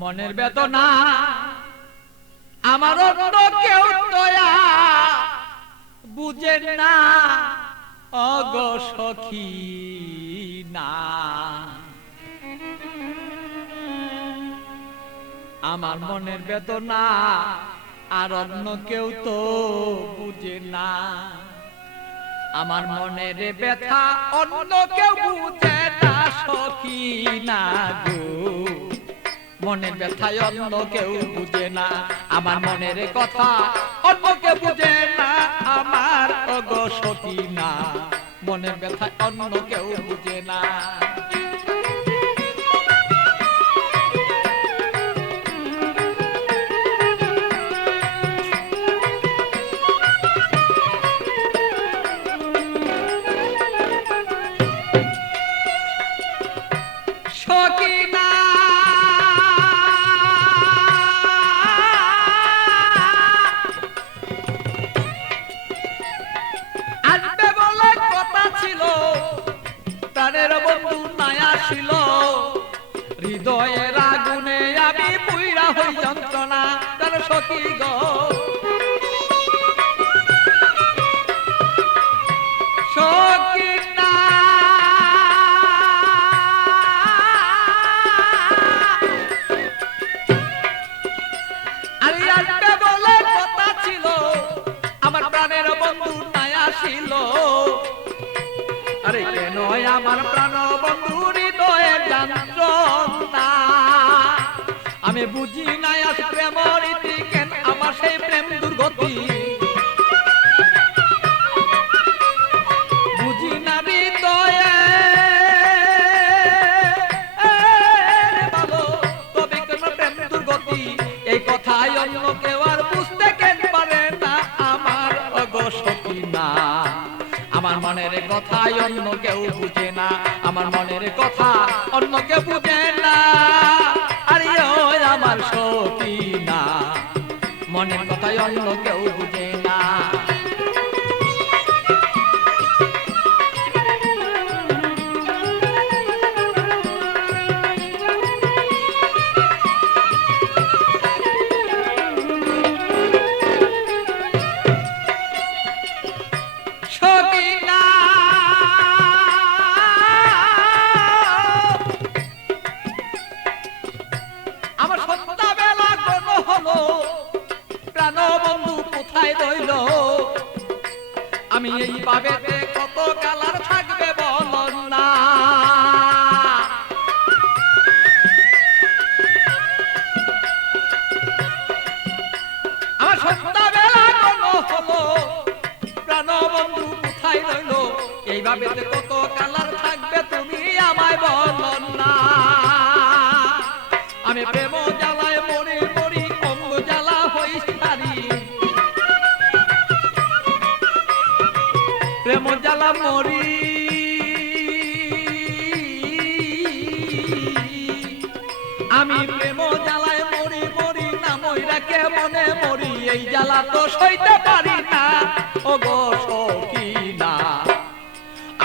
মনের বেদনা আমার অন্য কেউ দয়া বুঝে না অগো সখী না। আমার মনের বেদনা আর অন্য কেউ তো বুঝে না। আমার মনের ব্যথা অন্য কেউ বুঝে না সখী না গো। মনের ব্যথায় অন্য কেউ বুঝে না, আমার মনের কথা অন্য কেউ বুঝে না আমার অগো সখী না। মনের ব্যথায় অন্য কেউ বুঝে না। সখী না আসবে বলে কথা ছিল, প্রাণের বন্ধু নাই আসিল। হৃদয়ের আগুনে আমি পুইরা হই যন্ত্রণা তার সখী গো। সখী না আরে আসবে বলে কথা ছিল, আমার প্রাণের বন্ধু নাই আসিল। আরে কেন আমার প্রাণ বন্ধু হৃদয়ের যন্ত্রণা আমি বুঝি নাই আজ প্রেম রীতি কেন আমার সেই প্রেম দুর্গতি। বুঝি না হৃদয়ে ভালো তবে কেন প্রেম দুর্গতি। এই কথাই অন্য কেউ আর বুঝতে কেন পারে না আমার অগো সখী না। আমার মনের কথাই অন্য কেউ বুঝে না, আমার মনের কথা অন্য কেউ বুঝে না। আরে ওই আমার সখী না, মনের কথাই অন্য কেউ বুঝে না। সখী না আমার সন্ধ্যাবেলা কোন হলো, প্রাণ বন্ধু কোথায় রইল। আমি এই ভাবেতে কত কালার থাকবে বল না। আমার সন্ধ্যাবেলা কোন হলো, প্রাণ বন্ধু কোথায় রইল। এই ভাবেতে কত কালার থাকবে তুমি আমায় বল না। আমি প্রেম জ্বালায় মরি মরি অঙ্গ জ্বালা হই সারি। প্রেম জ্বালা মরি আমি প্রেম জ্বালায় মরি মরি না মইরা কে মনে মরি। এই জ্বালা তো সইতে পারি না ওগো সখী না।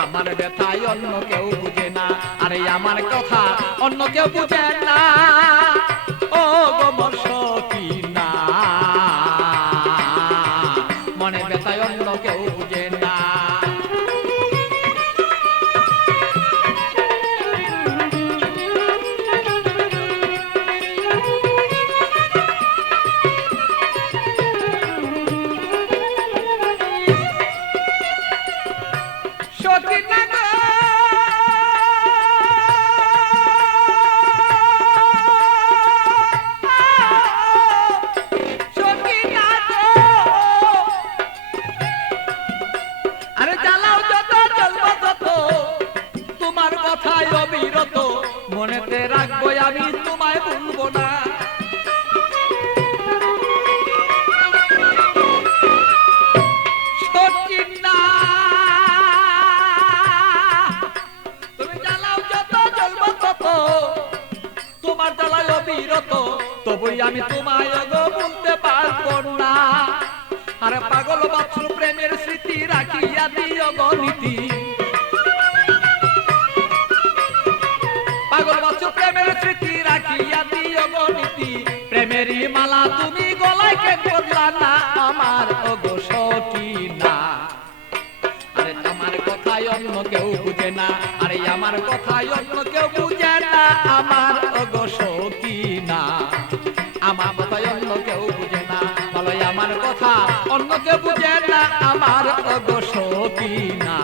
আমার ব্যথায় অন্য কেউ বুঝে না, আরে আমার কথা অন্য কেউ বুঝে না ও গো মোর সখী না। মনের ব্যথায় অন্য কেউ বুঝে না। সখী না গো সখী না গো আরে জ্বালাও যত জ্বলবো তত তোমার কথায় অবিরত। মনেতে রাখবো আমি তোমায় ভুলবো না। সখী না তুমি জ্বালাও যত জ্বলবো তত তোমার জ্বালায় অবিরত। তবুই আমি তোমায় গো বলতে পারবো না। আরে পাগল বাছুর প্রেমের স্মৃতি রাখিয়া দিও গো নীতি। পাগল বাছুর প্রেমের স্মৃতি রাখিয়া দিও অগণিতি প্রেমেরই মালা তুমি গলায় কেন পরলা না আমার ওগো সখী না। আরে আমার কথাই অন্য কেউ বুঝে না, আরে আমার কথাই অন্য কেউ বুঝে না আমার ওগো সখী না। আমার কথাই অন্য কেউ বুঝে না, বলাই আমার কথা অন্য কেউ বুঝে না আমার ওগো সখী না।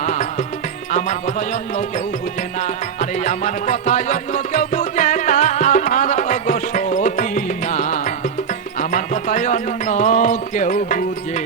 আমার কথাই অন্য কেউ বুঝে না, আরে আমার কথাই অন্য কেউ বুঝে না আমার ওগো সখী না। আমার কথাই অন্য কেউ বুঝে